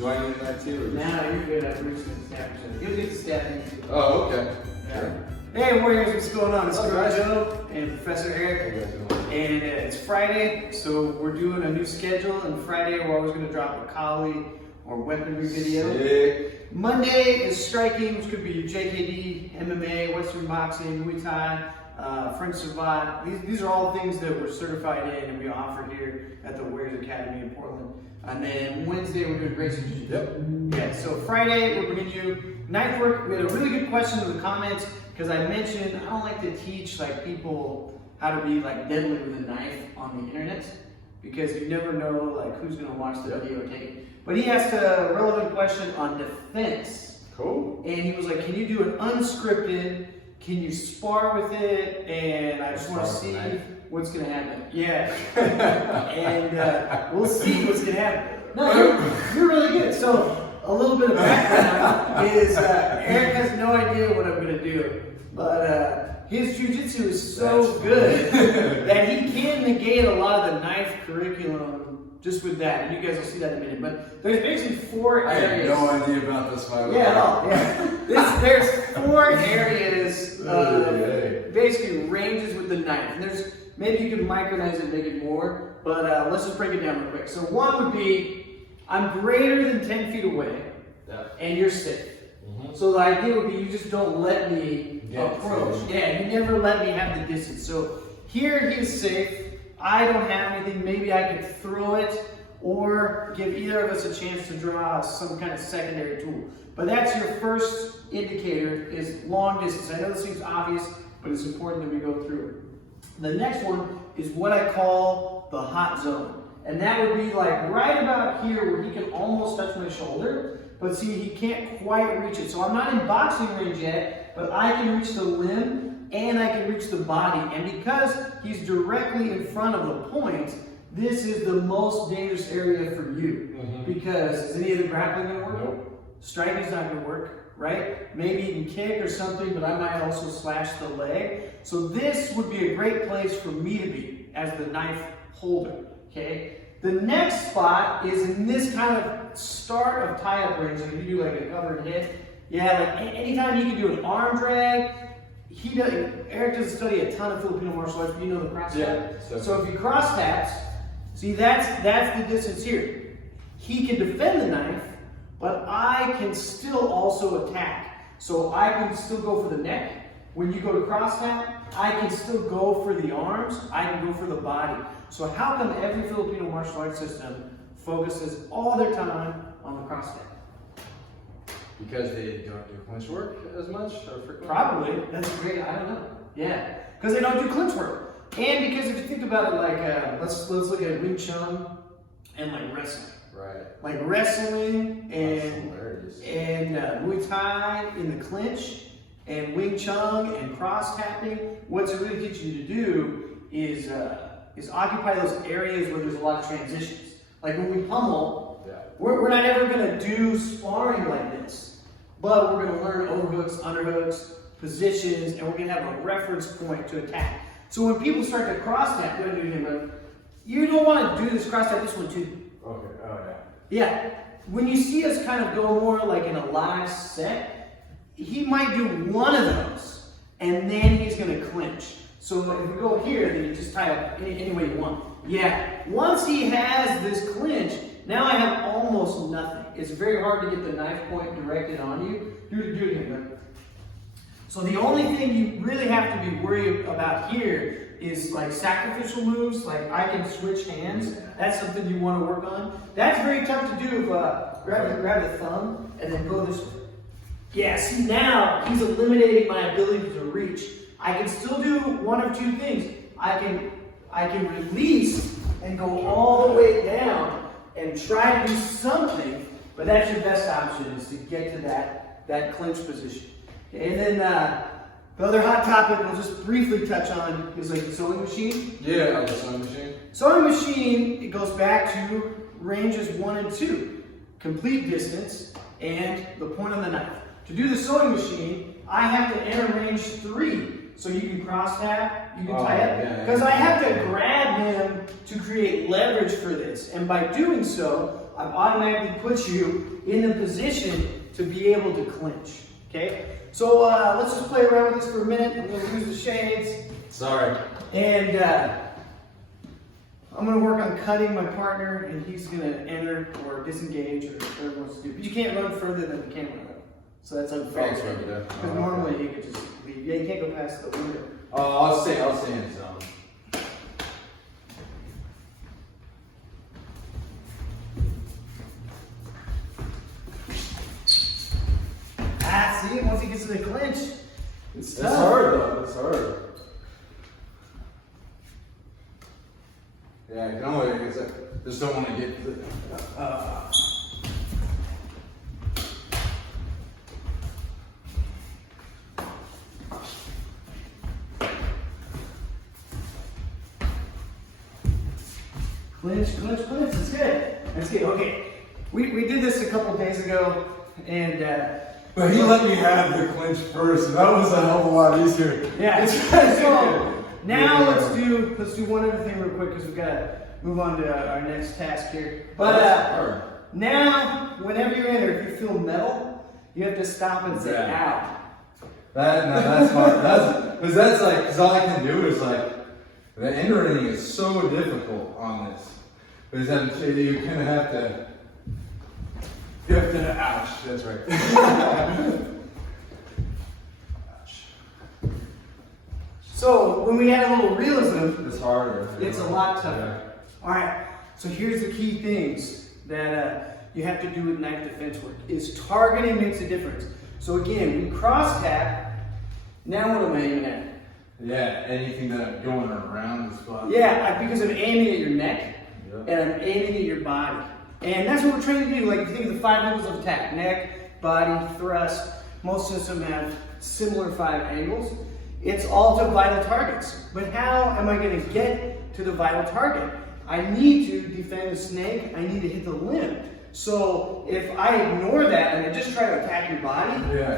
Do I need that too? No, you're good. I've reached the staff. You'll get the staff in. Oh, okay. Yeah. Sure. Hey Warriors, what's going on? It's Hello, guys. Joe and Professor Eric. And it's Friday, so we're doing a new schedule. And Friday, we're always going to drop a collie or weaponry video. Sick. Monday is striking, which could be JKD, MMA, Western boxing, Muay Thai, French Savate. These are all things that we're certified in and we offer here at the Warriors Academy in Portland. And then Wednesday, we're doing Gracie Jiu-Jitsu. Yep. Yeah, so Friday, we're bringing you knife work. We had a really good question in the comments because I mentioned I don't like to teach like people how to be like deadly with a knife on the internet because you never know like who's gonna watch the video or take it. But he asked a relevant question on defense. Cool. And he was like, can you do it unscripted? Can you spar with it? And I just want to see what's gonna happen. Yeah. And we'll see what's gonna happen. No, you're really good. So a little bit of background is Eric has no idea what I'm gonna do, but his jiu-jitsu is so good that he can negate a lot of the knife curriculum just with that, and you guys will see that in a minute. But there's basically 4 areas. I had no idea about this, by the way. Yeah. There's 4 areas basically ranges with the knife. And there's maybe you can micronize it and make it more, but let's just break it down real quick. So one would be I'm greater than 10 feet away, and you're safe. So the idea would be you just don't let me approach. Yeah, you never let me have the distance. So here he is safe. I don't have anything. Maybe I could throw it or give either of us a chance to draw some kind of secondary tool. But that's your first indicator is long distance. I know this seems obvious, but it's important that we go through it. The next one is what I call the hot zone. And that would be like right about here where he can almost touch my shoulder. But see, he can't quite reach it. So I'm not in boxing range yet, but I can reach the limb and I can reach the body. And because he's directly in front of the point, this is the most dangerous area for you. Because is any of the grappling going to work? Nope. Striking's not going to work, right? Maybe you can kick or something, but I might also slash the leg. So this would be a great place for me to be as the knife holder, okay? The next spot is in this kind of start of tie-up range. Like if you do like a covered hit, yeah, like anytime you can do an arm drag. Eric doesn't study a ton of Filipino martial arts, but you know the cross tap. So if you cross taps, see that's the distance here. He can defend the knife, but I can still also attack. So I can still go for the neck. When you go to cross tap, I can still go for the arms, I can go for the body. So how come every Filipino martial arts system focuses all their time on the cross tap? Because they don't do clinch work as much? Or frequently? Probably. That's great. I don't know. Yeah. Because they don't do clinch work. And because if you think about it like, let's look at Wing Chun and like wrestling. Right. Like wrestling and Muay Thai in the clinch and Wing Chun and cross tapping. What's it really teaching you to do is occupy those areas where there's a lot of transitions. Like when we pummel, we're not ever going to do sparring like this. But we're going to learn overhooks, underhooks, positions, and we're going to have a reference point to attack. So when people start to cross tap, you don't want to do this cross tap, this one too. Okay, oh yeah. Yeah, when you see us kind of go more like in a live set, he might do one of those, and then he's going to clinch. So if we go here, then you just tie up any way you want. Yeah, once he has this clinch, now I have almost nothing. It's very hard to get the knife point directed on you. Do it again. So the only thing you really have to be worried about here is like sacrificial moves, like I can switch hands. That's something you want to work on. That's very tough to do if grab the thumb and then go this way. Yeah, see now he's eliminating my ability to reach. I can still do one of two things. I can release and go all the way down and try to do something, but that's your best option is to get to that clinch position. Okay, and then the other hot topic we'll just briefly touch on is like the sewing machine. Yeah, the sewing machine. Sewing machine, it goes back to ranges 1 and 2, complete distance and the point on the knife. To do the sewing machine, I have to enter range 3. So you can cross tap, you can tie up. Because I have to grab him to create leverage for this. And by doing so, I've automatically put you in the position to be able to clinch. Okay? So let's just play around with this for a minute. I'm going to use the shades. Sorry. And I'm going to work on cutting my partner, and he's going to enter or disengage or whatever he wants to do. But you can't run further than the camera run. So that's unfair. Because normally you could just leave. Yeah, you can't go past the window. Oh, I'll stay in zone. See, once he gets to the clinch, it's tough. It's hard though, it's hard. Yeah, I can only, I just don't want to get to the, Clinch, clinch, clinch, it's good. That's good, okay. We did this a couple days ago, and but he let me have the clinch first, and that was a hell of a lot easier. yeah, so now let's do one other thing real quick because we've got to move on to our next task here. But now, whenever you're in there, if you feel metal, you have to stop and say, ow. that's hard. Because all I can do is like, the entering is so difficult on this. Because then you kind of have to, ouch, that's right. Ouch. So when we add a little realism, It's harder. it's a lot tougher. All right, so here's the key things that you have to do with knife defense work, is targeting makes a difference. So again, we cross tap, now what am I aiming at? Yeah, anything that going around the spot. Yeah, because I'm aiming at your neck, Yep. and I'm aiming at your body. And that's what we're trying to do. Like, if you think of the 5 angles of attack: neck, body, thrust. Most of them have similar 5 angles. It's all to vital targets. But how am I going to get to the vital target? I need to defend the snake. I need to hit the limb. So if I ignore that and I just try to attack your body,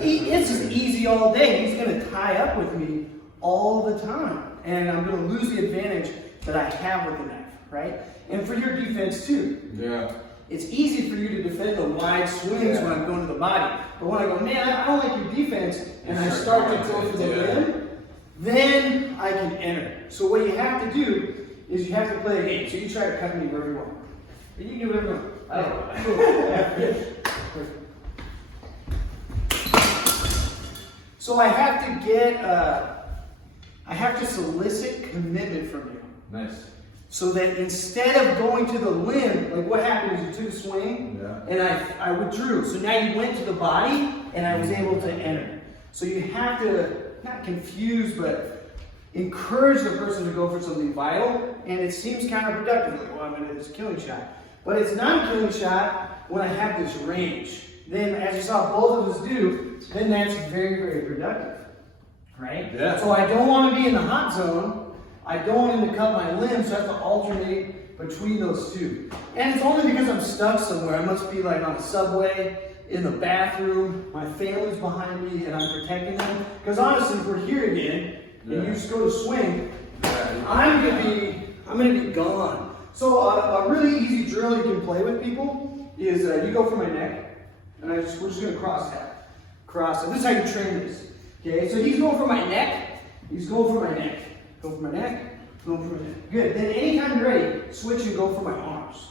it's just easy all day. He's going to tie up with me all the time. And I'm going to lose the advantage that I have with the knife, right? And for your defense too. Yeah. It's easy for you to defend the wide swings when I'm going to the body. But when I go, man, I don't like your defense, and I start to go for the limb, then I can enter. So what you have to do is you have to play a game. So you try to cut me wherever you want. You can do whatever you want. I don't know. So I have to get, I have to solicit commitment from you. Nice. So that instead of going to the limb, like what happened is you took a swing, and I withdrew. So now you went to the body, and I was able to enter. So you have to, not confuse, but encourage the person to go for something vital, and it seems counterproductive. Like, well, I'm going to do this killing shot. But it's not a killing shot when I have this range. Then, as you saw both of us do, then that's very, very productive, right? Yeah. So I don't want to be in the hot zone. I don't want him to cut my limb, so I have to alternate between those two. And it's only because I'm stuck somewhere. I must be like on a subway, in the bathroom, my family's behind me, and I'm protecting them. Because honestly, if we're here again, and you just go to swing, I'm gonna be gone. So a really easy drill you can play with people is you go for my neck, and we're just gonna cross tap. Cross, and this is how you train this. Okay, so he's going for my neck, he's going for my neck. Go for my neck, go for my neck. Good. Then anytime you're ready, switch and go for my arms.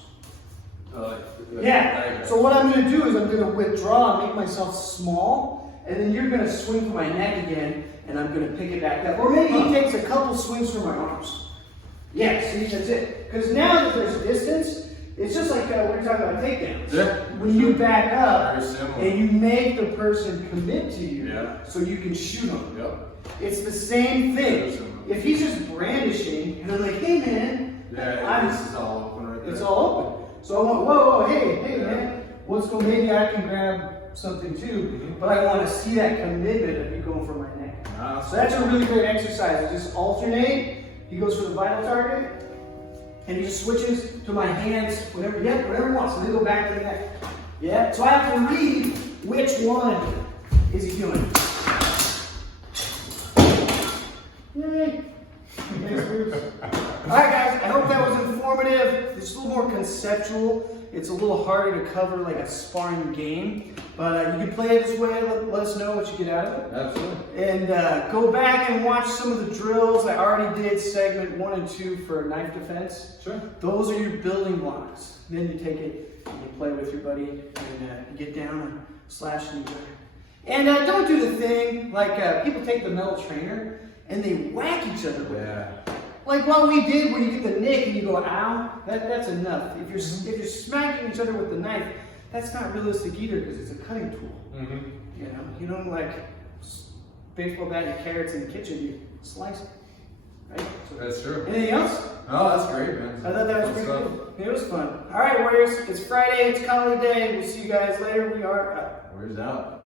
Yeah. So what I'm going to do is I'm going to withdraw, make myself small, and then you're going to swing for my neck again, and I'm going to pick it back up. Or maybe he takes a couple swings for my arms. Yeah, see, that's it. Because now that there's distance, it's just like we were talking about takedowns. Yeah. When you back up Very similar. and you make the person commit to you, Yeah. so you can shoot them. Yep. It's the same Very thing. similar. If he's just brandishing, and I'm like, hey man, This is all open right there. it's all open. So I want, whoa, hey man, let's go, maybe I can grab something too, but I want to see that commitment of you going for my neck. So that's a really great exercise. You just alternate, he goes for the vital target, and he just switches to my hands, whatever he wants, and then go back to the neck. Yeah, so I have to read which one is he doing. Yay. Alright guys, I hope that was informative. It's a little more conceptual it's a little harder to cover like a sparring game. But you can play it this way. Let us know what you get out of it. Absolutely. And go back and watch some of the drills. I already did segment 1 and 2 for knife defense. Sure. Those are your building blocks. Then you take it, and you play with your buddy, and you get down and slash each other. And don't do the thing like people take the metal trainer and they whack each other with it. Yeah. Like what we did, where you get the nick and you go, ow. That's enough. If you're smacking each other with the knife, that's not realistic either because it's a cutting tool. Mm-hmm. You know, you don't like baseball bat and carrots in the kitchen. You slice it, right? So, That's true. anything else? Oh, that's great, man. I thought that was Fun pretty stuff. cool. It was fun. All right, Warriors. It's Friday. It's Collie Day. We'll see you guys later. We are out. Where's out?